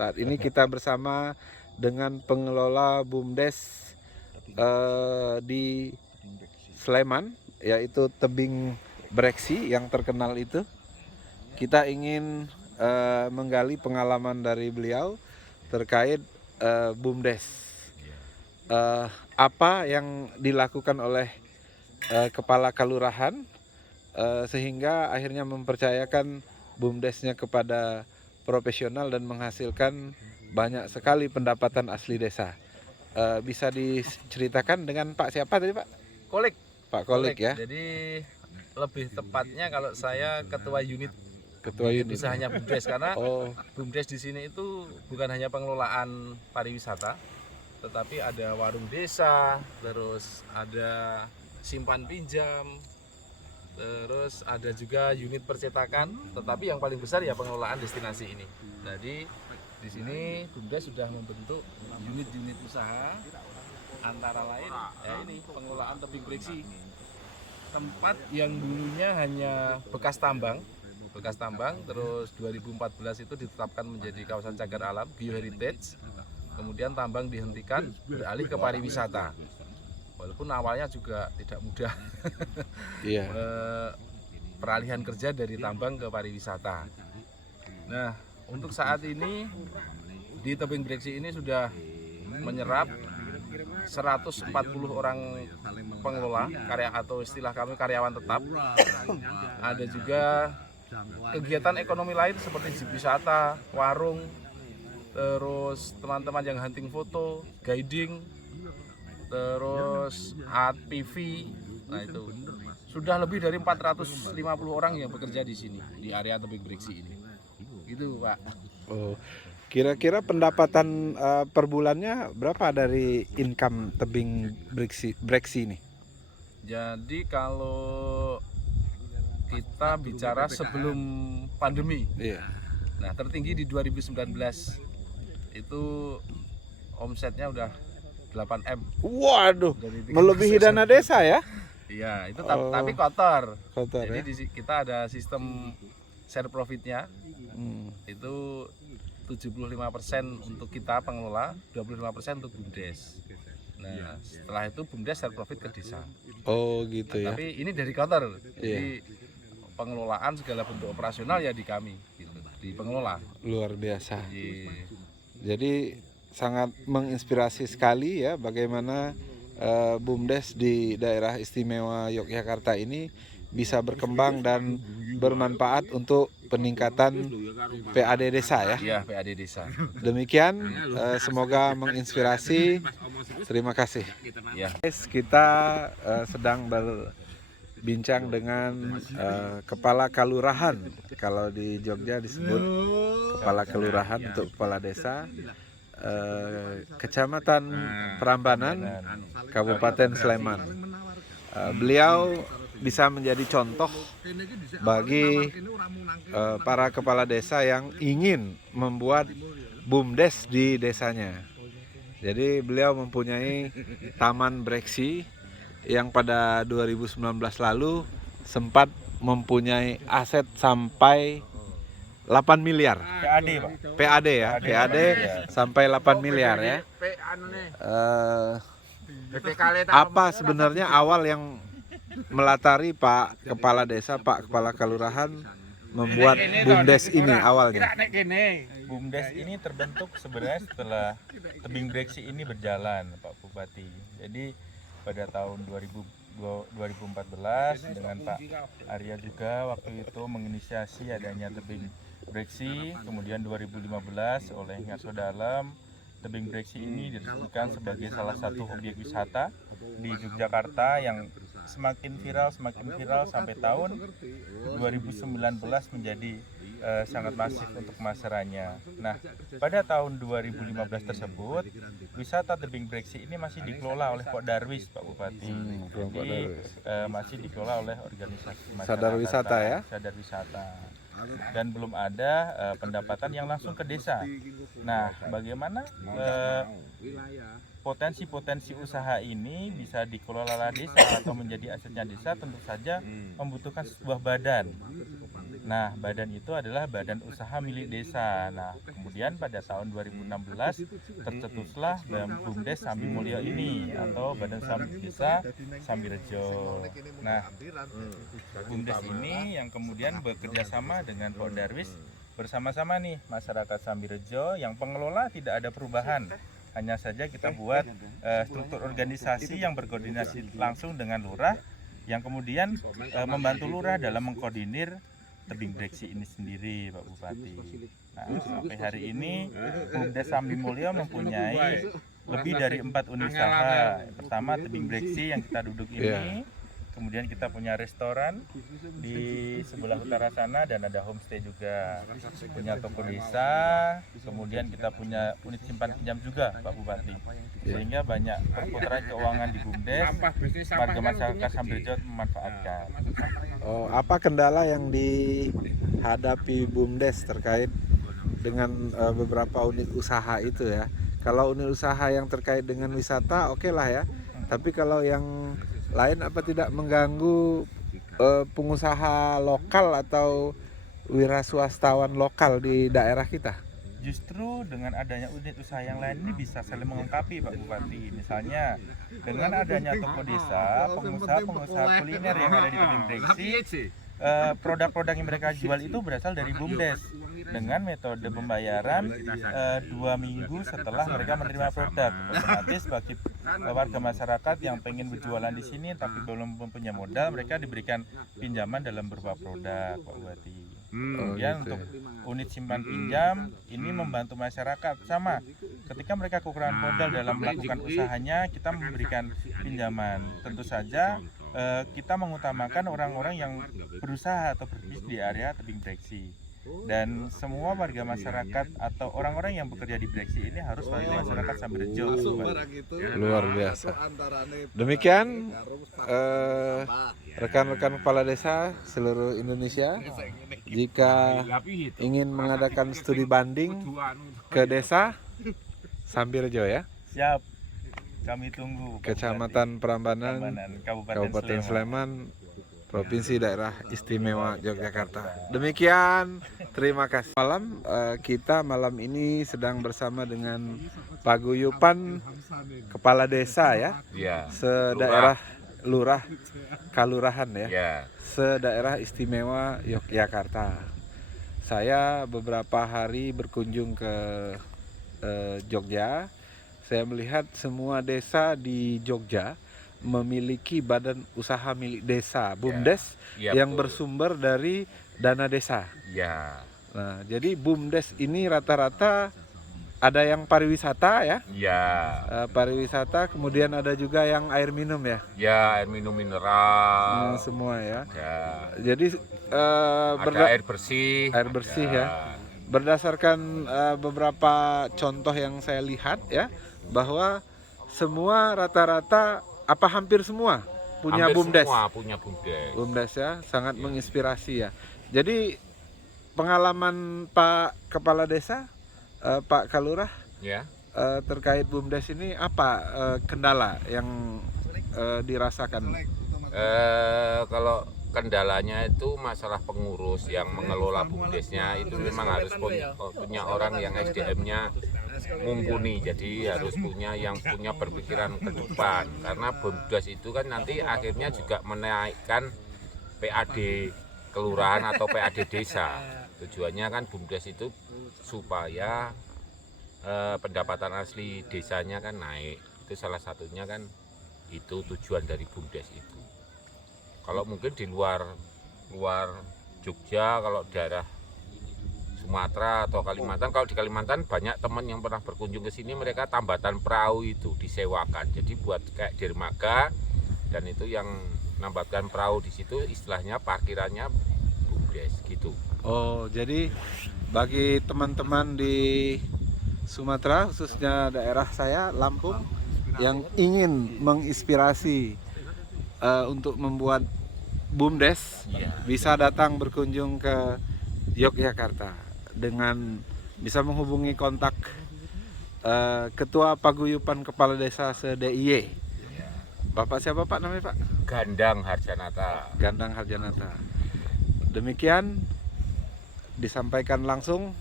Saat ini kita bersama dengan pengelola BUMDes di Sleman, yaitu tebing breksi yang terkenal itu. Kita ingin menggali pengalaman dari beliau terkait BUMDes. Apa yang dilakukan oleh kepala kelurahan sehingga akhirnya mempercayakan BUMDesnya kepada profesional dan menghasilkan banyak sekali pendapatan asli desa. Bisa diceritakan dengan Pak siapa tadi Pak? Kolik. Pak Kolik ya. Jadi lebih tepatnya kalau saya ketua unit unit usahanya BUMDes, karena BUMDes di sini itu bukan hanya pengelolaan pariwisata, tetapi ada warung desa, terus ada simpan pinjam, terus ada juga unit percetakan, tetapi yang paling besar ya pengelolaan destinasi ini. Jadi di sini BUMDes sudah membentuk unit-unit usaha, antara lain ya ini pengelolaan tebing breksi, tempat yang dulunya hanya bekas tambang, terus 2014 itu ditetapkan menjadi kawasan cagar alam bioheritage. Kemudian tambang dihentikan, beralih ke pariwisata. Walaupun awalnya juga tidak mudah. Iya. Peralihan kerja dari tambang ke pariwisata. Nah, untuk saat ini di tebing breksi ini sudah menyerap 140 orang pengelola karya, atau istilah kami karyawan tetap. Ada juga kegiatan ekonomi lain seperti jeep wisata, warung, terus teman-teman yang hunting foto, guiding, terus art PV. Nah, itu sudah lebih dari 450 orang yang bekerja di sini, di area tebing breksi ini. Gitu, Pak. Oh, kira-kira pendapatan per bulannya berapa dari income tebing breksi ini? Jadi kalau kita bicara sebelum pandemi, nah tertinggi di 2019 itu omsetnya udah 8M. Waduh, melebihi dana desa ya? Iya, itu tapi kotor. Ya? Jadi kita ada sistem share profitnya. Itu 75% untuk kita pengelola, 25% untuk BUMDes. Nah, setelah itu BUMDes share profit ke desa. Oh gitu ya. Tapi ini dari kotor. Jadi pengelolaan segala bentuk operasional ya di kami, gitu, di pengelola. Luar biasa. Jadi sangat menginspirasi sekali ya bagaimana BUMDes di daerah istimewa Yogyakarta ini bisa berkembang dan bermanfaat untuk peningkatan PAD desa ya. Iya, PAD desa. Demikian, semoga menginspirasi. Terima kasih. Ya. Kita sedang berbincang dengan kepala kelurahan. Kalau di Jogja disebut kepala kelurahan untuk kepala desa. Kecamatan Prambanan, Kabupaten Sleman. Beliau bisa menjadi contoh bagi para kepala desa yang ingin membuat BUMDes di desanya. Jadi beliau mempunyai taman breksi yang pada 2019 lalu sempat mempunyai aset sampai 8 miliar. PAD, Pak. PAD ya, PAD sampai 8 miliar ya. Apa sebenarnya awal yang melatari Pak Kepala Desa, Pak Kepala Kelurahan membuat BUMDes ini awalnya? BUMDes ini terbentuk sebenarnya setelah tebing breksi ini berjalan, Pak Bupati. Jadi pada tahun 2014 dengan Pak Arya juga waktu itu menginisiasi adanya tebing breksi. Kemudian 2015 oleh Ngarso Dalam, tebing breksi ini diresmikan sebagai salah satu objek wisata di Yogyakarta yang semakin viral sampai tahun 2019 menjadi sangat masif untuk pemasarannya. Nah, pada tahun 2015 tersebut, wisata tebing breksi ini masih dikelola oleh Pak Darwis, Pak Bupati. Jadi masih dikelola oleh organisasi masyarakat. Sadar Wisata ya? Sadar Wisata. Dan belum ada pendapatan yang langsung ke desa. Nah, bagaimana potensi-potensi usaha ini bisa dikelola desa atau menjadi asetnya desa? Tentu saja membutuhkan sebuah badan. Nah, badan itu adalah badan usaha milik desa. Nah, kemudian pada tahun 2016 tercetuslah BUMDes Sambi Mulyo ini atau Badan Usaha Milik Desa Sambirejo. Nah, BUMDes ini yang kemudian bekerja sama dengan Pak Darwis bersama-sama nih masyarakat Sambirejo, yang pengelola tidak ada perubahan. Hanya saja kita buat struktur organisasi yang berkoordinasi langsung dengan lurah, yang kemudian membantu lurah dalam mengkoordinir tebing breksi ini sendiri, Pak Bupati. Nah, sampai hari ini BUMDes Sambi Mulyo mempunyai lebih dari 4 unit usaha. Yang pertama tebing breksi yang kita duduk ini, kemudian kita punya restoran di sebelah utara sana dan ada homestay juga, punya toko desa, kemudian kita punya unit simpan pinjam juga, Pak Bupati. Sehingga banyak perputaran keuangan di BUMDes, warga masyarakat Sambirejo memanfaatkan. Oh, apa kendala yang dihadapi BUMDes terkait dengan beberapa unit usaha itu ya? Kalau unit usaha yang terkait dengan wisata oke lah ya. Tapi kalau yang lain apa tidak mengganggu pengusaha lokal atau wira swastawan lokal di daerah kita? Justru dengan adanya unit usaha yang lain ini bisa saling melengkapi, Pak Bupati. Misalnya dengan adanya toko desa, pengusaha kuliner yang ada di tebing breksi, produk-produk yang mereka jual itu berasal dari BUMDes dengan metode pembayaran 2 minggu setelah mereka menerima produk. Otomatis bagi warga masyarakat yang pengen berjualan di sini tapi belum punya modal, mereka diberikan pinjaman dalam berupa produk, Pak Bupati. Kemudian untuk unit simpan pinjam ini membantu masyarakat sama. Ketika mereka kekurangan modal dalam melakukan usahanya, kita memberikan pinjaman. Tentu saja kita mengutamakan orang-orang yang berusaha atau berbisnis di area tebing breksi. Dan semua warga masyarakat atau orang-orang yang bekerja di breksi ini harus warga masyarakat Sambirejo. Luar biasa. Demikian rekan-rekan kepala desa seluruh Indonesia, jika ingin mengadakan studi banding ke desa Sambirejo ya, Siap, kami tunggu. Kecamatan Prambanan, Kabupaten Sleman, Provinsi Daerah Istimewa Yogyakarta. Demikian, terima kasih. Malam ini sedang bersama dengan paguyupan kepala desa ya, sedaerah lurah, kalurahan ya, sedaerah Istimewa Yogyakarta. Saya beberapa hari berkunjung ke Jogja. Saya melihat semua desa di Jogja memiliki badan usaha milik desa, BUMDes, yang bersumber dari dana desa. Nah, jadi BUMDes ini rata-rata ada yang pariwisata ya. Pariwisata, kemudian ada juga yang air minum ya. Air minum mineral. Semua ya. Jadi ada air bersih. Air bersih ya. Berdasarkan beberapa contoh yang saya lihat ya, bahwa semua rata-rata hampir semua punya BUMDes. Semua punya BUMDes. BUMDes ya, sangat menginspirasi ya. Jadi pengalaman Pak Kepala Desa, Pak Kalurah, terkait BUMDes ini apa kendala yang dirasakan? Kalau kendalanya itu masalah pengurus yang mengelola BUMDesnya itu memang harus punya orang yang SDM-nya mumpuni, jadi harus punya berpikiran ke depan, karena BUMDes itu kan nanti akhirnya juga menaikkan PAD kelurahan atau PAD desa. Tujuannya kan BUMDes itu supaya pendapatan asli desanya kan naik, itu salah satunya kan itu tujuan dari BUMDes itu. Kalau mungkin di luar Jogja, kalau daerah Sumatera atau Kalimantan, kalau di Kalimantan banyak teman yang pernah berkunjung ke sini, mereka tambatan perahu itu disewakan, jadi buat kayak dermaga, dan itu yang nambatkan perahu di situ istilahnya parkirannya BUMDes gitu. Oh, jadi bagi teman-teman di Sumatera, khususnya daerah saya Lampung, yang ingin menginspirasi untuk membuat BUMDes, bisa datang berkunjung ke Yogyakarta dengan bisa menghubungi kontak Ketua Paguyupan Kepala Desa se-DIY. Bapak siapa Pak namanya Pak? Gandang Harjanata. Gandang Harjanata. Demikian disampaikan langsung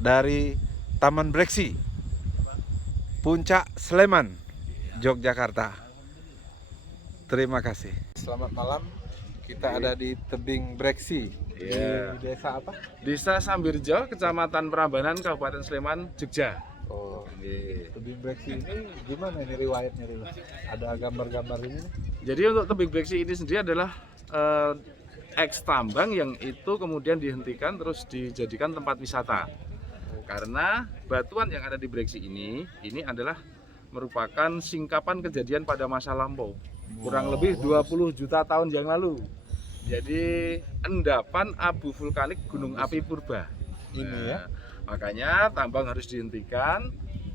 dari Taman Breksi, Puncak Sleman, Yogyakarta. Terima kasih. Selamat malam. Kita ada di tebing Breksi. Iya. Di desa apa? Desa Sambirjo, Kecamatan Prambanan, Kabupaten Sleman, Jogja. Oh, tebing Breksi ini gimana ini riwayatnya dulu? Ada gambar-gambar ini? Jadi untuk tebing Breksi ini sendiri adalah eks tambang yang itu kemudian dihentikan terus dijadikan tempat wisata. Karena batuan yang ada di Breksi ini adalah merupakan singkapan kejadian pada masa lampau. Kurang lebih 20 juta tahun yang lalu. Jadi endapan abu vulkanik Gunung Api Purba. Ini ya. Makanya tambang harus dihentikan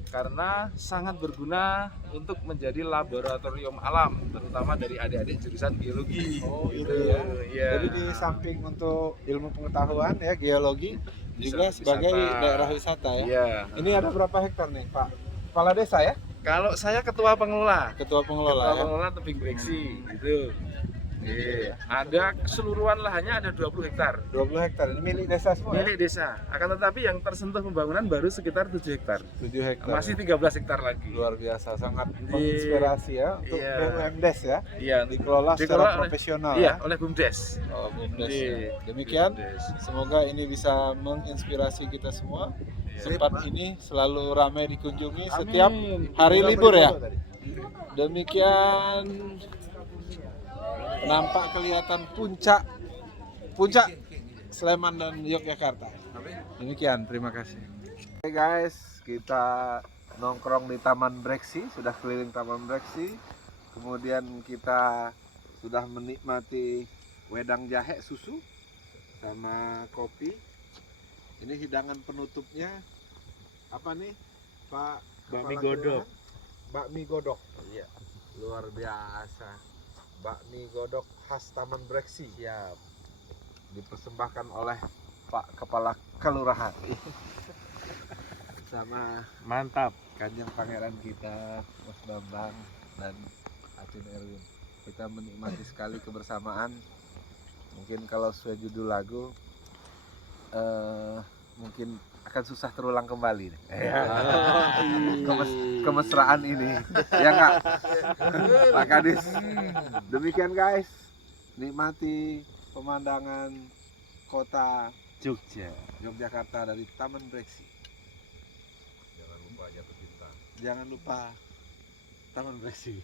karena sangat berguna untuk menjadi laboratorium alam, terutama dari adik-adik jurusan geologi. Oh, Gitu. itu ya. Iya. Jadi di samping untuk ilmu pengetahuan ya, geologi juga Wisata. sebagai daerah wisata ya. Iya. Ini ada berapa hektar nih, Pak? Kepala desa ya? Kalau saya ketua pengelola, Ketua pengelola ketua ya. pengelola tebing Breksi, gitu. Iya. Ada keseluruhan lahannya ada 20 hektar. 20 hektar. Ini milik desa semua ya? Milik desa. Akan tetapi yang tersentuh pembangunan baru sekitar 7 hektar. 7 hektar. Masih 13 hektar lagi. luar biasa, sangat menginspirasi ya untuk Iya. BUMDes ya. Iya. Dikelola secara Dikelola oleh- profesional Iya, ya. oleh BUMDes. Oh, BUMDes. Iya. Ya. Demikian, BUMDes. semoga ini bisa menginspirasi kita semua. Iya. Tempat ini selalu ramai dikunjungi setiap Amin. hari libur ya. Demikian nampak kelihatan puncak Sleman dan Yogyakarta. Demikian, terima kasih. Oke guys, kita nongkrong di Taman Breksi, sudah keliling Taman Breksi. Kemudian kita sudah menikmati wedang jahe susu sama kopi. Ini hidangan penutupnya apa nih, Pak? Bakmi Kepala godok. Kelurahan? Bakmi godok. Iya, luar biasa. Bakmi godok khas Taman Breksi. Siap. Dipersembahkan oleh Pak Kepala Kelurahan. Sama Mantap. Kanjeng Pangeran kita, Mas Bambang dan Atin Erwin. Kita menikmati sekali kebersamaan. Mungkin kalau sesuai judul lagu, mungkin akan susah terulang kembali nih. Kemesraan ini, ya nggak, Pak Kadis. Demikian guys, nikmati pemandangan kota Yogyakarta dari Taman Breksi. Jangan lupa Taman Breksi.